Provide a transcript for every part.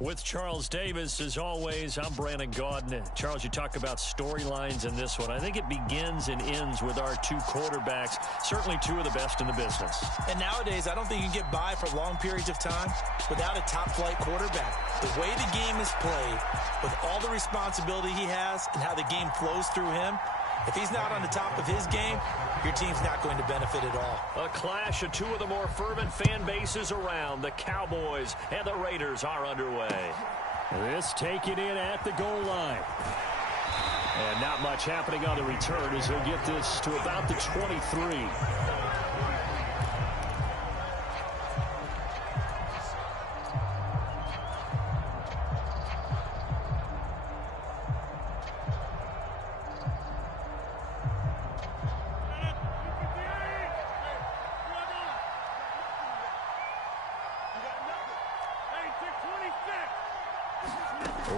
With Charles Davis, as always, I'm Brandon Gaudin. Charles, you talk about storylines in this one. I think it begins and ends with our two quarterbacks, certainly two of the best in the business. And nowadays, I don't think you can get by for long periods of time without a top-flight quarterback. The way the game is played, with all the responsibility he has and how the game flows through him, if he's not on the top of his game, your team's not going to benefit at all. A clash of two of the more fervent fan bases around. The Cowboys and the Raiders are underway. This taken in at the goal line. And not much happening on the return as he'll get this to about the 23.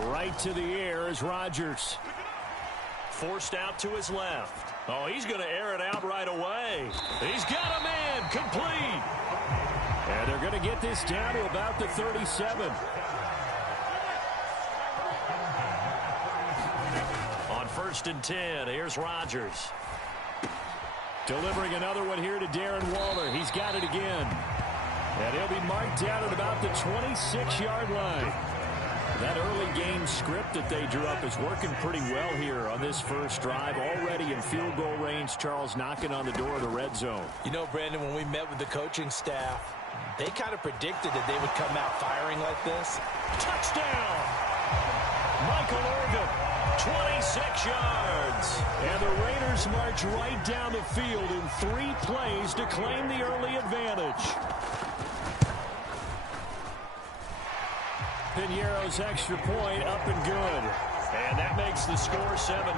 Right to the air is Rodgers. Forced out to his left. Oh, he's going to air it out right away. He's got a man complete. And they're going to get this down to about the 37. On 1st and 10, here's Rodgers. Delivering another one here to Darren Waller. He's got it again. And he'll be marked down at about the 26-yard line. That early game script that they drew up is working pretty well here on this first drive. Already in field goal range, Charles knocking on the door of the red zone. You know, Brandon, when we met with the coaching staff, they kind of predicted that they would come out firing like this. Touchdown! Michael Irvin, 26 yards. And the Raiders march right down the field in 3 plays to claim the early advantage. Piñeiro's extra point up and good. And that makes the score 7-0.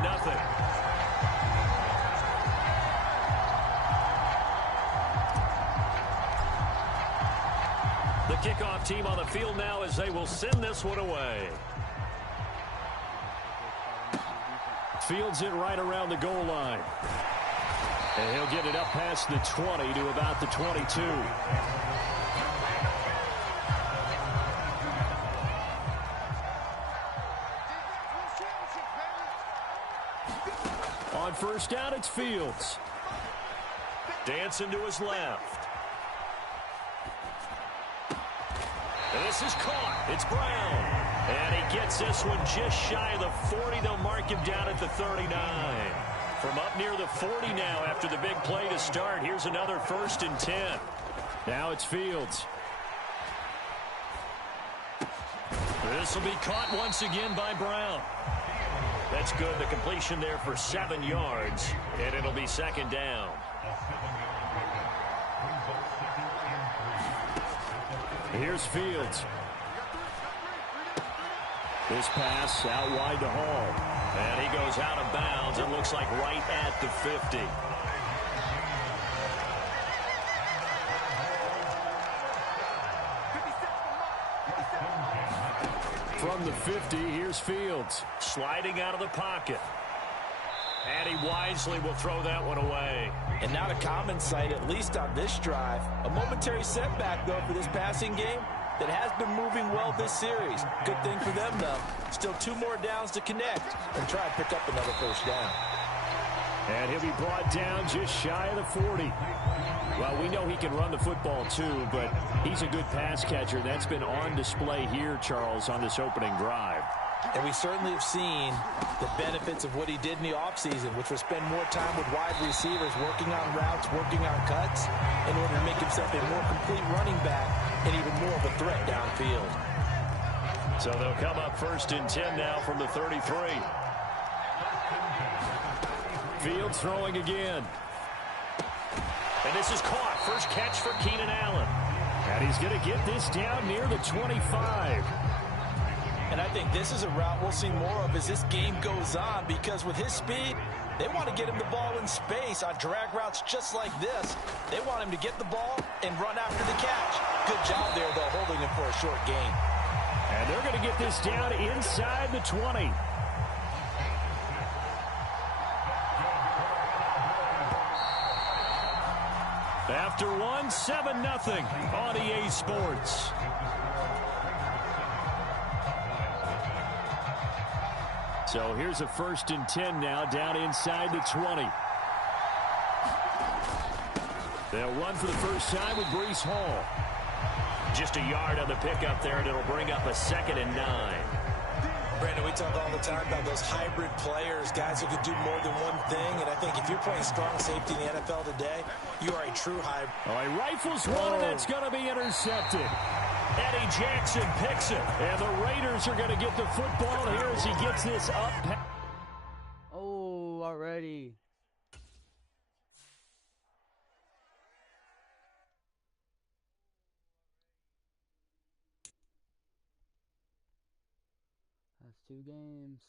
The kickoff team on the field now as they will send this one away. Fields it right around the goal line. And he'll get it up past the 20 to about the 22. On first down, it's Fields. Dancing to his left. And this is caught. It's Brown. And he gets this one just shy of the 40. They'll mark him down at the 39. From up near the 40 now after the big play to start. Here's another 1st and 10. Now it's Fields. This will be caught once again by Brown. That's good. The completion there for 7 yards. And it'll be 2nd down. Here's Fields. This pass out wide to Hall. And he goes out of bounds. It looks like right at the 50. From the 50, here's Fields. Sliding out of the pocket. And he wisely will throw that one away. And not a common sight, at least on this drive. A momentary setback, though, for this passing game that has been moving well this series. Good thing for them, though. Still 2 more downs to connect and try and pick up another 1st down. And he'll be brought down just shy of the 40. Well, we know he can run the football, too, but he's a good pass catcher. That's been on display here, Charles, on this opening drive. And we certainly have seen the benefits of what he did in the offseason, which was spend more time with wide receivers, working on routes, working on cuts, in order to make himself a more complete running back and even more of a threat downfield. So they'll come up 1st and 10 now from the 33. Fields throwing again. And this is caught. First catch for Keenan Allen. And he's going to get this down near the 25. And I think this is a route we'll see more of as this game goes on, because with his speed, they want to get him the ball in space on drag routes just like this. They want him to get the ball and run after the catch. Good job there, though, holding him for a short gain. And they're going to get this down inside the 20. after one, 7-0 on EA Sports. So here's a 1st and 10 now, down inside the 20. They'll run for the first time with Breece Hall. Just a yard on the pickup there, and it'll bring up a 2nd and 9. Brandon, we talk all the time about those hybrid players, guys who can do more than one thing. And I think if you're playing strong safety in the NFL today, you are a true hybrid. All right, rifles one, and that's going to be intercepted. Eddie Jackson picks it, and the Raiders are going to get the football here as he gets this up. Oh, already. That's 2 games.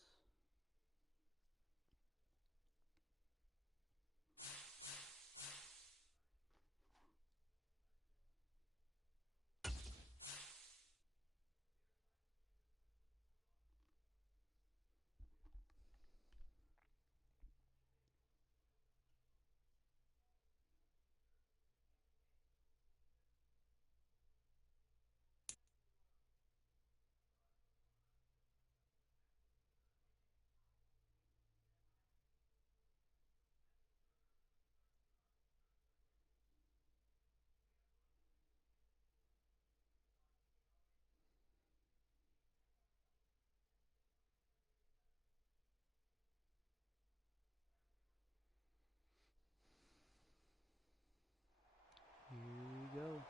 Here we go.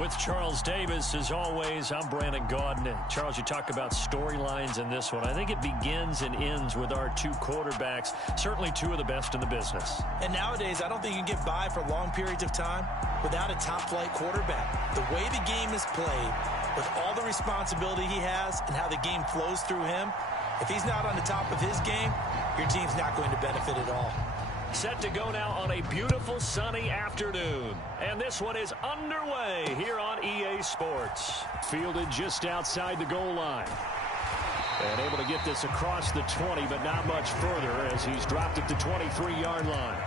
With Charles Davis, as always, I'm Brandon Gaudin. Charles, you talk about storylines in this one. I think it begins and ends with our 2 quarterbacks, certainly 2 of the best in the business. And nowadays, I don't think you can get by for long periods of time without a top-flight quarterback. The way the game is played, with all the responsibility he has and how the game flows through him, if he's not on the top of his game, your team's not going to benefit at all. Set to go now on a beautiful sunny afternoon. And this one is underway here on EA Sports. Fielded just outside the goal line. And able to get this across the 20, but not much further as he's dropped at the 23-yard line.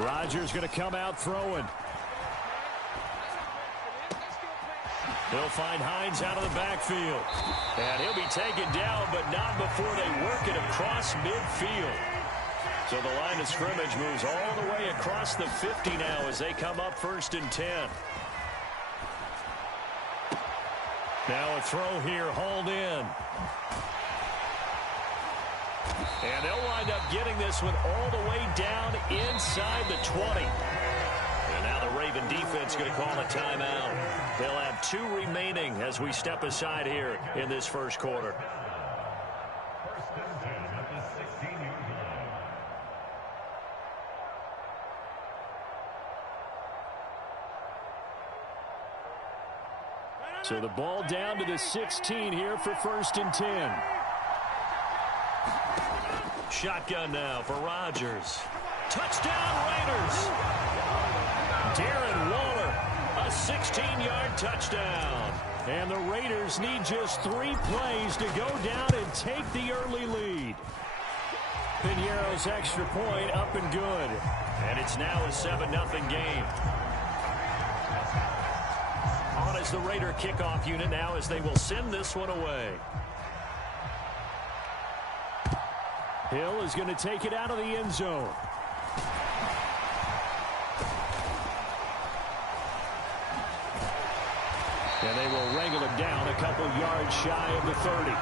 Rodgers going to come out throwing. They'll find Hines out of the backfield. And he'll be taken down, but not before they work it across midfield. So the line of scrimmage moves all the way across the 50 now as they come up 1st and 10. Now a throw here, hauled in. And they'll wind up getting this one all the way down inside the 20. And now the Raven defense going to call a timeout. They'll have 2 remaining as we step aside here in this first quarter. So the ball down to the 16 here for 1st and 10. Shotgun now for Rodgers. Touchdown Raiders. Darren Waller, a 16-yard touchdown. And the Raiders need just 3 plays to go down and take the early lead. Piñeiro's extra point up and good. And it's now a 7-0 game. On as the Raider kickoff unit now as they will send this one away. Hill is going to take it out of the end zone. And they will wrangle him down a couple yards shy of the 30.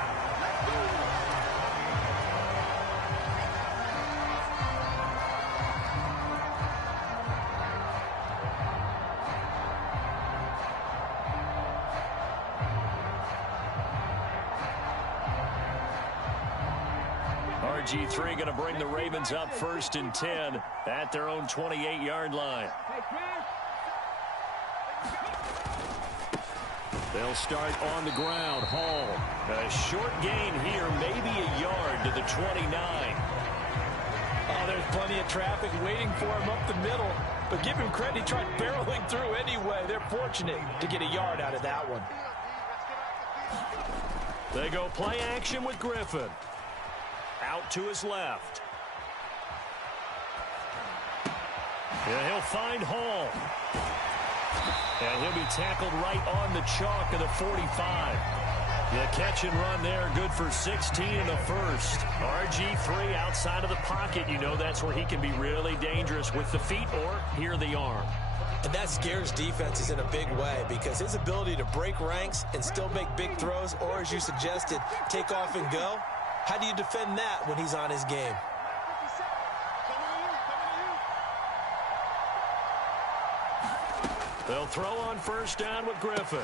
RG3 going to bring the Ravens up 1st and 10 at their own 28-yard line. They'll start on the ground. Hall, a short gain here, maybe a yard to the 29. Oh, there's plenty of traffic waiting for him up the middle. But give him credit, he tried barreling through anyway. They're fortunate to get a yard out of that one. They go play action with Griffin. Out to his left. Yeah, he'll find Hall. And he'll be tackled right on the chalk of the 45. The catch and run there, good for 16 in the first. RG3 outside of the pocket, you know that's where he can be really dangerous with the feet or here the arm. And that scares defenses in a big way because his ability to break ranks and still make big throws, or as you suggested, take off and go, how do you defend that when he's on his game? They'll throw on 1st down with Griffin.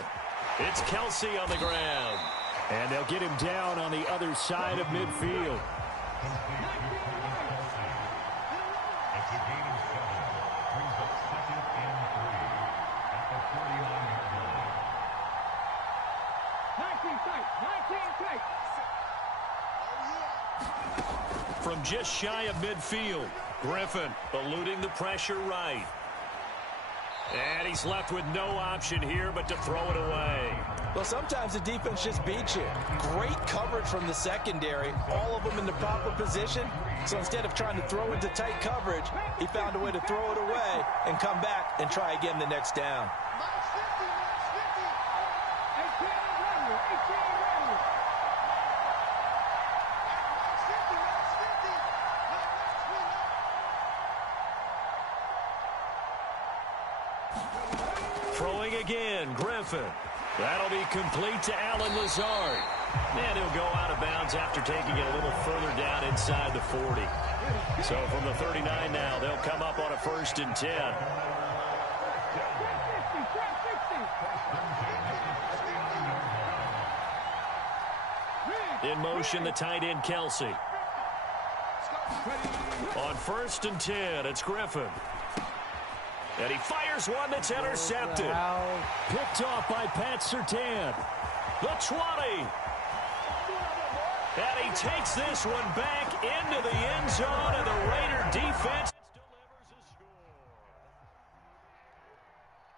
It's Kelsey on the ground. And they'll get him down on the other side of midfield. From just shy of midfield, Griffin eluding the pressure right. And he's left with no option here but to throw it away. Well, sometimes the defense just beats you. Great coverage from the secondary, all of them in the proper position. So instead of trying to throw into tight coverage, he found a way to throw it away and come back and try again the next down. Throwing again, Griffin. That'll be complete to Alan Lazard. And he'll go out of bounds after taking it a little further down inside the 40. So from the 39 now, they'll come up on a 1st and 10. In motion, the tight end, Kelsey. On 1st and 10, it's Griffin. And he fires one that's intercepted. Picked off by Pat Surtain. The 20. And he takes this one back into the end zone, and the Raider defense delivers a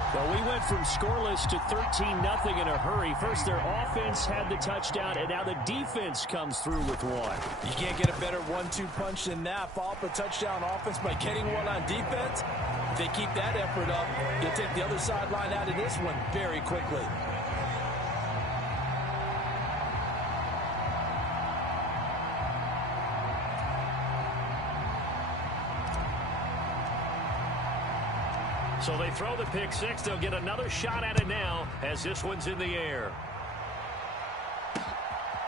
score. Well, we went from scoreless to 13-0 in a hurry. First, their offense had the touchdown, and now the defense comes through with one. You can't get a better 1-2 punch than that. Follow up a touchdown offense by getting one on defense. If they keep that effort up, you'll take the other sideline out of this one very quickly. So they throw the pick six. They'll get another shot at it now as this one's in the air.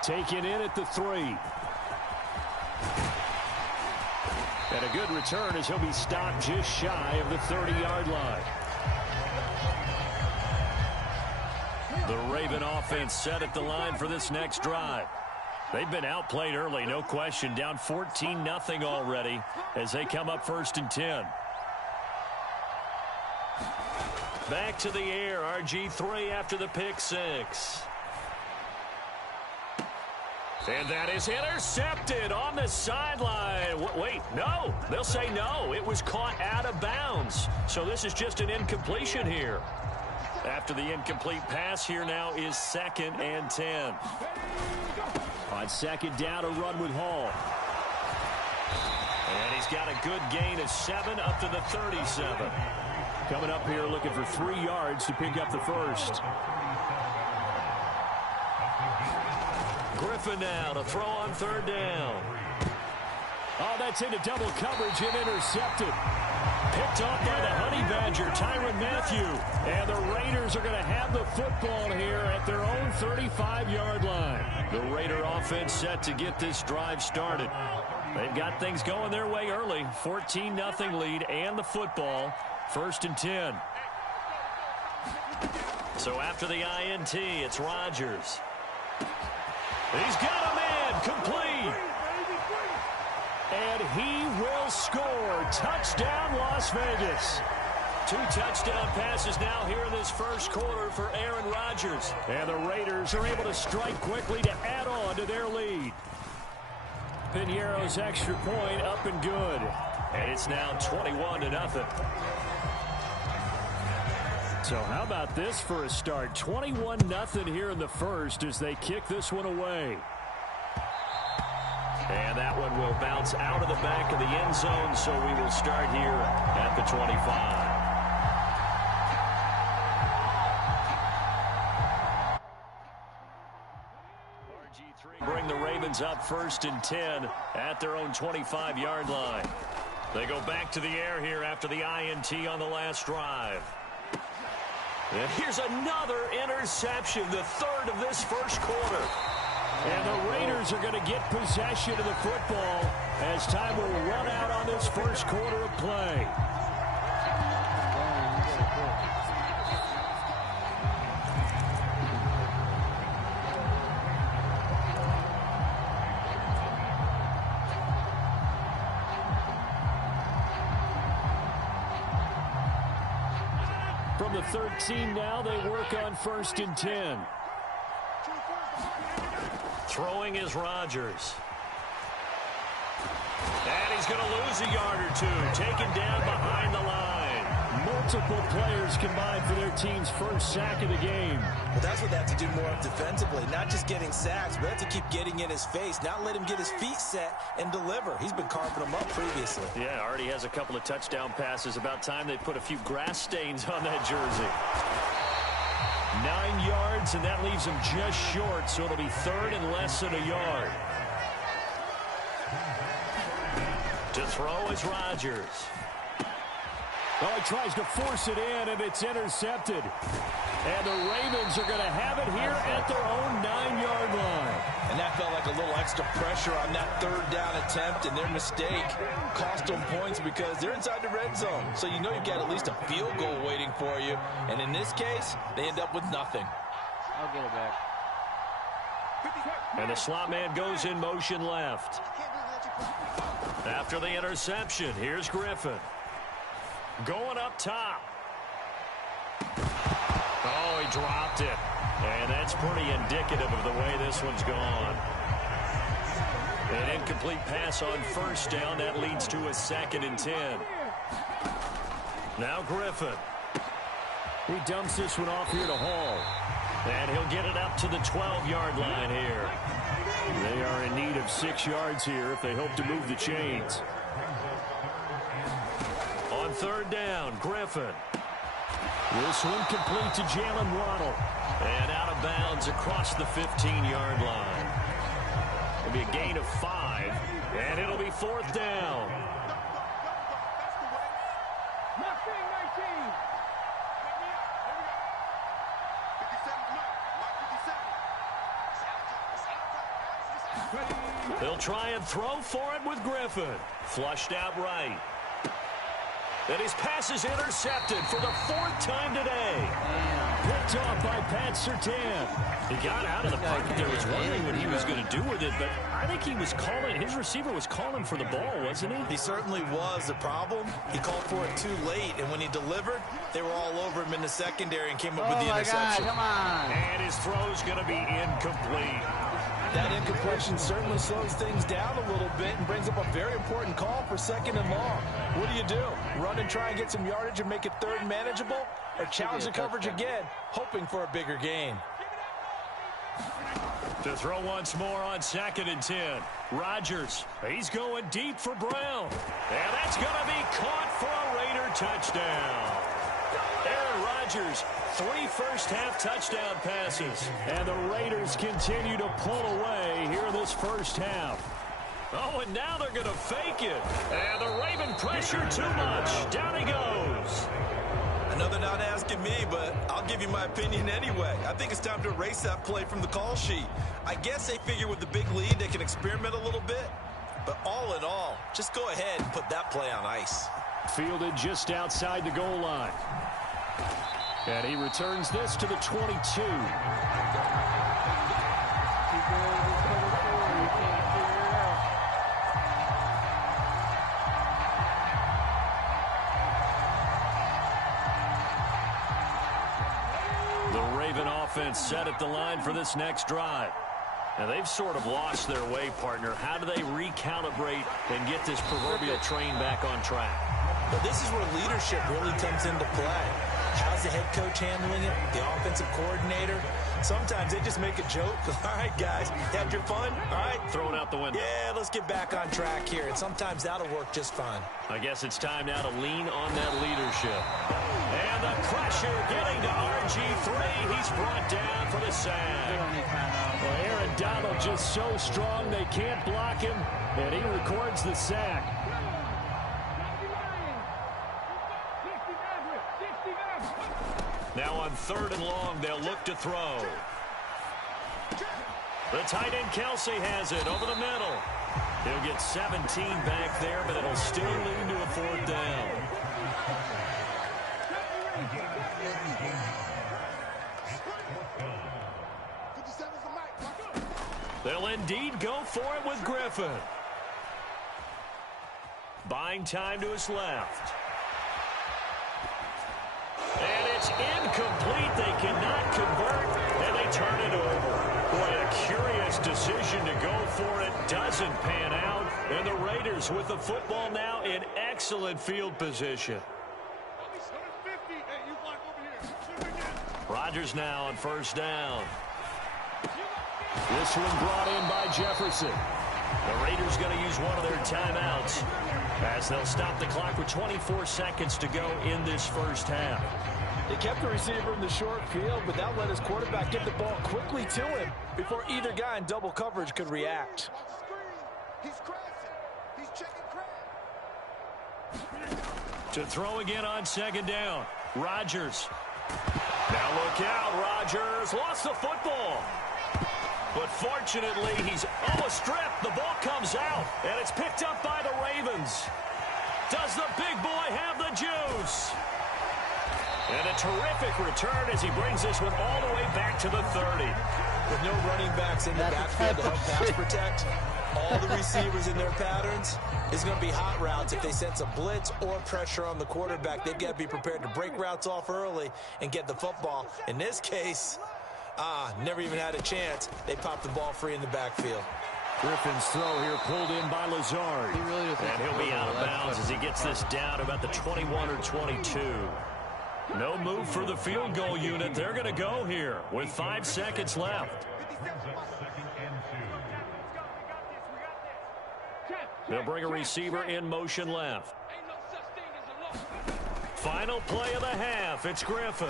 Taken in at the 3. And a good return as he'll be stopped just shy of the 30-yard line. The Raven offense set at the line for this next drive. They've been outplayed early, no question. Down 14-0 already as they come up 1st and 10. Back to the air, RG3 after the pick six. And that is intercepted on the sideline. Wait, no. They'll say no. It was caught out of bounds. So this is just an incompletion here. After the incomplete pass, here now is 2nd and 10. On 2nd down, a run with Hall. And he's got a good gain of 7 up to the 37. Coming up here looking for 3 yards to pick up the first. Griffin now to throw on 3rd down. Oh, that's into double coverage and intercepted. Picked off by the Honey Badger, Tyrann Mathieu. And the Raiders are going to have the football here at their own 35-yard line. The Raider offense set to get this drive started. They've got things going their way early. 14-0 lead and the football. 1st and 10. So after the INT, it's Rodgers. He's got a man complete. And he will score. Touchdown, Las Vegas. 2 touchdown passes now here in this first quarter for Aaron Rodgers. And the Raiders are able to strike quickly to add on to their lead. Piñeiro's extra point up and good. And it's now 21-0. So how about this for a start? 21-0 here in the first as they kick this one away. And that one will bounce out of the back of the end zone, so we will start here at the 25. Bring the Ravens up 1st and 10 at their own 25-yard line. They go back to the air here after the INT on the last drive. And here's another interception, the 3rd of this first quarter. And the Raiders are going to get possession of the football as time will run out on this first quarter of play. From the 13 now, they work on 1st and 10. Throwing is Rodgers. And he's going to lose a yard or 2. Taken down behind the line. Multiple players combined for their team's first sack of the game. Well, that's what they have to do more of defensively. Not just getting sacks, but they have to keep getting in his face. Not let him get his feet set and deliver. He's been carving them up previously. Yeah, already has a couple of touchdown passes. About time they put a few grass stains on that jersey. 9 yards, and that leaves him just short, so it'll be 3rd and less than a yard. To throw is Rodgers. Oh, he tries to force it in, and it's intercepted. And the Ravens are going to have it here at their own 9-yard line. And that felt like a little extra pressure on that 3rd down attempt, and their mistake cost them points because they're inside the red zone. So you know you've got at least a field goal waiting for you. And in this case, they end up with nothing. I'll get it back. And the slot man goes in motion left. After the interception, here's Griffin. Going up top. Oh, he dropped it. And that's pretty indicative of the way this one's gone. An incomplete pass on 1st down. That leads to a 2nd and 10. Now Griffin. He dumps this one off here to Hall. And he'll get it up to the 12-yard line here. They are in need of 6 yards here if they hope to move the chains. On 3rd down, Griffin. This one complete to Jalen Waddle. And out of bounds across the 15-yard line. It'll be a gain of 5, and it'll be 4th down. They'll try and throw for it with Griffin. Flushed out right. And his pass is intercepted for the 4th time today. Picked off by Pat Surtain. He got out of the pocket there. Was wondering what he was going to do with it, but I think he was calling. His receiver was calling for the ball, wasn't he? He certainly was. The problem, he called for it too late, and when he delivered, they were all over him in the secondary and came up with the interception. God, come on. And his throw's going to be incomplete. That incompletion certainly slows things down a little bit and brings up a very important call for 2nd and long. What do? Run and try and get some yardage and make it 3rd manageable? Or challenge the coverage again, hoping for a bigger gain? To throw once more on 2nd and 10. Rodgers, he's going deep for Brown. And that's going to be caught for a Raider touchdown. Aaron Rodgers, 3 first-half touchdown passes. And the Raiders continue to pull away here in this first half. Oh, and now they're going to fake it. And the Raven pressure too much. Down he goes. Another not asking me, but I'll give you my opinion anyway. I think it's time to erase that play from the call sheet. I guess they figure with the big lead they can experiment a little bit. But all in all, just go ahead and put that play on ice. Fielded just outside the goal line. And he returns this to the 22. Raven offense set at the line for this next drive. Now, they've sort of lost their way, partner. How do they recalibrate and get this proverbial train back on track? Well, this is where leadership really comes into play. How's the head coach handling it? The offensive coordinator? Sometimes they just make a joke. All right, guys, had your fun? All right. Throw it out the window. Yeah, let's get back on track here. And sometimes that'll work just fine. I guess it's time now to lean on that leadership. And the pressure getting to RG3. He's brought down for the sack. Well, Aaron Donald just so strong they can't block him, and he records the sack. Now on 3rd and long, they'll look to throw. The tight end Kelsey has it over the middle. He'll get 17 back there, but it'll still lead to a 4th down. They'll indeed go for it with Griffin. Buying time to his left. And it's incomplete. They cannot convert, and they turn it over. Boy, a curious decision to go for it. Doesn't pan out. And the Raiders with the football now in excellent field position. Rodgers now on 1st down. This one brought in by Jefferson. The Raiders going to use one of their timeouts as they'll stop the clock with 24 seconds to go in this first half. They kept the receiver in the short field, but that let his quarterback get the ball quickly to him before either guy in double coverage could react. To throw again on 2nd down. Rodgers. Now look out. Rodgers lost the football. But fortunately, he's almost stripped. The ball comes out, and it's picked up by the Ravens. Does the big boy have the juice? And a terrific return as he brings this one all the way back to the 30. With no running backs in the backfield to help pass protect, all the receivers in their patterns is going to be hot routes. If they sense a blitz or pressure on the quarterback, they've got to be prepared to break routes off early and get the football. In this case, never even had a chance. They popped the ball free in the backfield. Griffin's throw here pulled in by Lazard. And he'll be out of bounds as he gets this down about the 21 or 22. No move for the field goal unit. They're going to go here with 5 seconds left. They'll bring a receiver in motion left. Final play of the half. It's Griffin.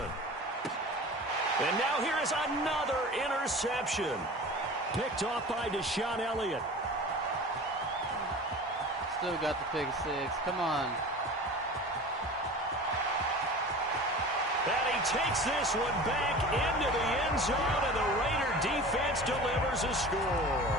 And now here is another interception. Picked off by Deshaun Elliott. Still got the pick 6. Come on. And he takes this one back into the end zone, and the Raider defense delivers a score.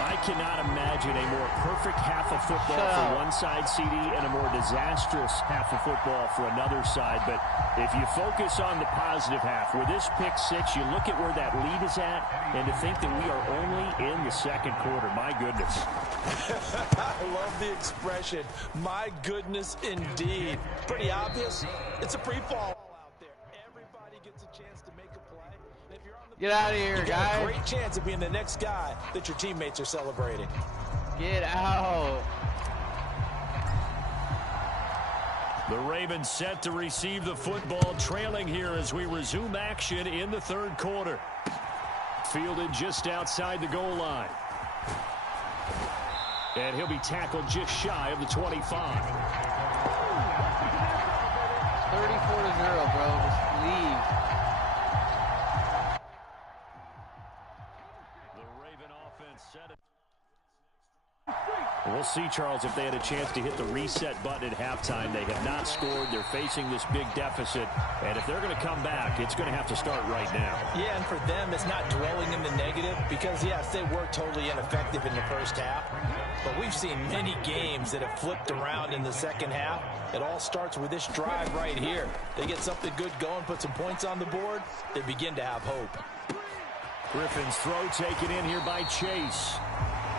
I cannot imagine a more perfect half of football for one side, CD, and a more disastrous half of football for another side. But if you focus on the positive half, with this pick 6, you look at where that lead is at, and to think that we are only in the 2nd quarter. My goodness. I love the expression. My goodness, indeed. Pretty obvious. It's a free fall out there. Everybody gets a chance to make a play. And if you're on the Get out of here, guys. guys. A great chance of being the next guy that your teammates are celebrating. Get out. The Ravens set to receive the football, trailing here as we resume action in the 3rd quarter. Fielded just outside the goal line. And he'll be tackled just shy of the 25. 34-0, bro. Just leave. We'll see, Charles, if they had a chance to hit the reset button at halftime. They have not scored. They're facing this big deficit. And if they're going to come back, it's going to have to start right now. Yeah, and for them, it's not dwelling in the negative because, yes, they were totally ineffective in the first half. But we've seen many games that have flipped around in the second half. It all starts with this drive right here. They get something good going, put some points on the board, they begin to have hope. Griffin's throw taken in here by Chase.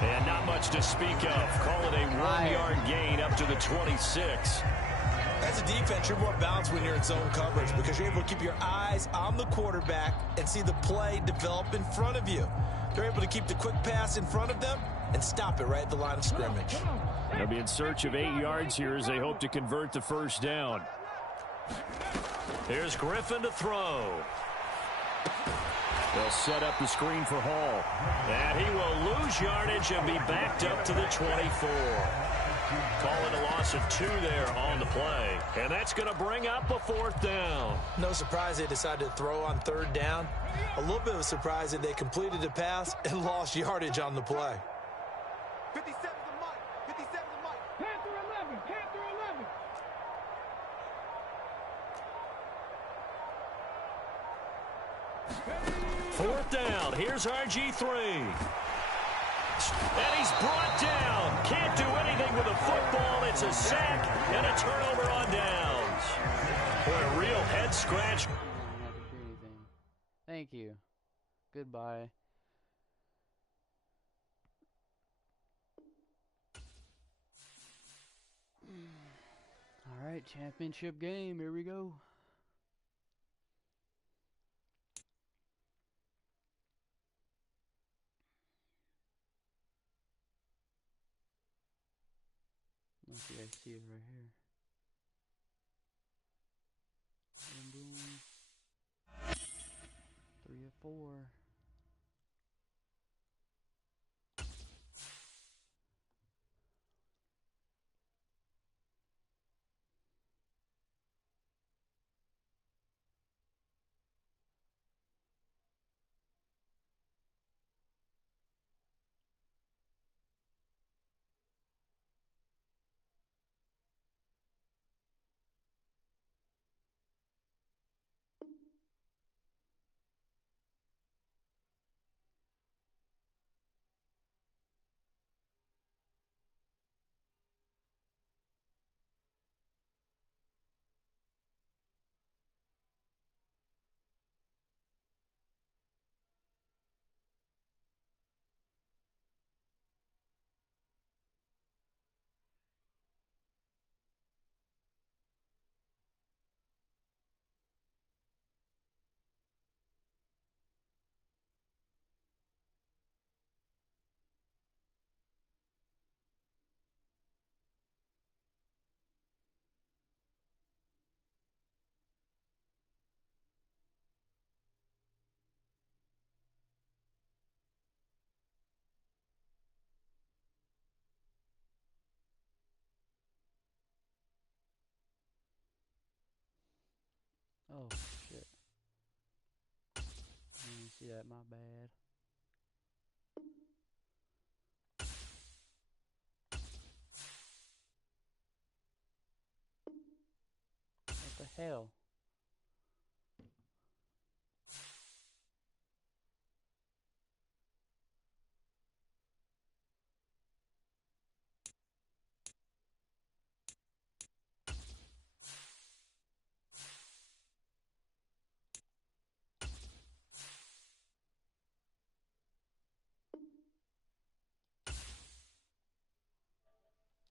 And not much to speak of. Call it a 1-yard gain up to the 26. As a defense, you're more balanced when you're in zone coverage because you're able to keep your eyes on the quarterback and see the play develop in front of you. They're able to keep the quick pass in front of them and stop it right at the line of scrimmage. They'll be in search of 8 yards here as they hope to convert the first down. Here's Griffin to throw. They'll set up the screen for Hall. And he will lose yardage and be backed up to the 24. Calling a loss of 2 there on the play. And that's going to bring up a 4th down. No surprise they decided to throw on 3rd down. A little bit of a surprise that they completed the pass and lost yardage on the play. 57 to Mike. 57 to Mike. Panther 11. Panther 11. 4th down. Here's RG3. And he's brought down. Can't do anything with a football. It's a sack and a turnover on downs. Boy, a real head scratch. I didn't have to do anything. Thank you. Goodbye. All right, championship game. Here we go. I don't know if you guys see it right here. Boom, boom. 3 or 4. Oh, shit. I didn't see that, my bad. What the hell?